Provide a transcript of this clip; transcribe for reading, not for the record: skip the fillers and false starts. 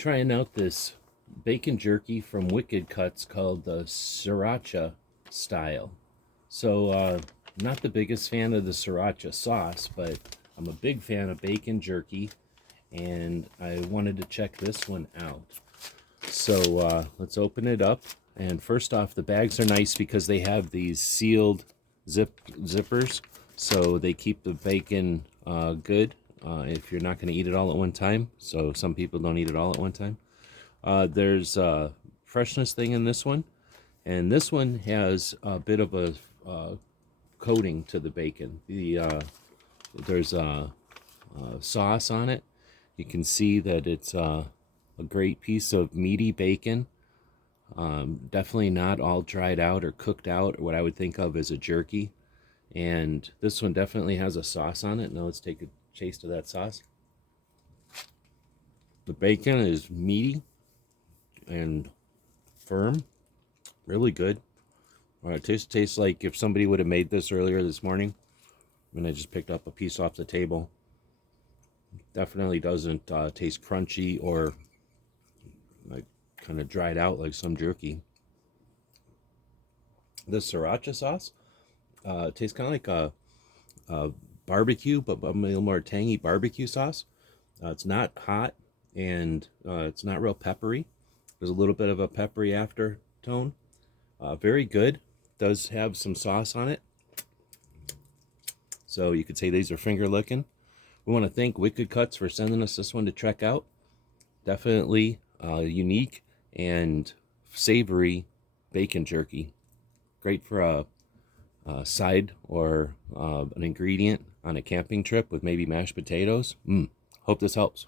trying out this bacon jerky from Wicked Cuts called the Sriracha style. So, not the biggest fan of the Sriracha sauce, but I'm a big fan of bacon jerky, and I wanted to check this one out. So, let's open it up. And first off, the bags are nice because they have these sealed zippers, so they keep the bacon good if you're not going to eat it all at one time. So some people don't eat it all at one time. There's a freshness thing in this one, and this one has a bit of a coating to the bacon. There's a sauce on it. You can see that it's a great piece of meaty bacon. Definitely not all dried out or cooked out, or what I would think of as a jerky. And this one definitely has a sauce on it. Now let's take a taste of that sauce. The bacon is meaty and firm, really good. It tastes like if somebody would have made this earlier this morning, and I just picked up a piece off the table. Definitely doesn't taste crunchy or like kind of dried out like some jerky. This Sriracha sauce tastes kind of like a barbecue, but a little more tangy barbecue sauce. It's not hot, and it's not real peppery. There's a little bit of a peppery aftertone. Very good. Does have some sauce on it, so you could say these are finger licking. We want to thank Wicked Cuts for sending us this one to check out. Definitely unique and savory bacon jerky. Great for a side or an ingredient on a camping trip with maybe mashed potatoes. Hope this helps.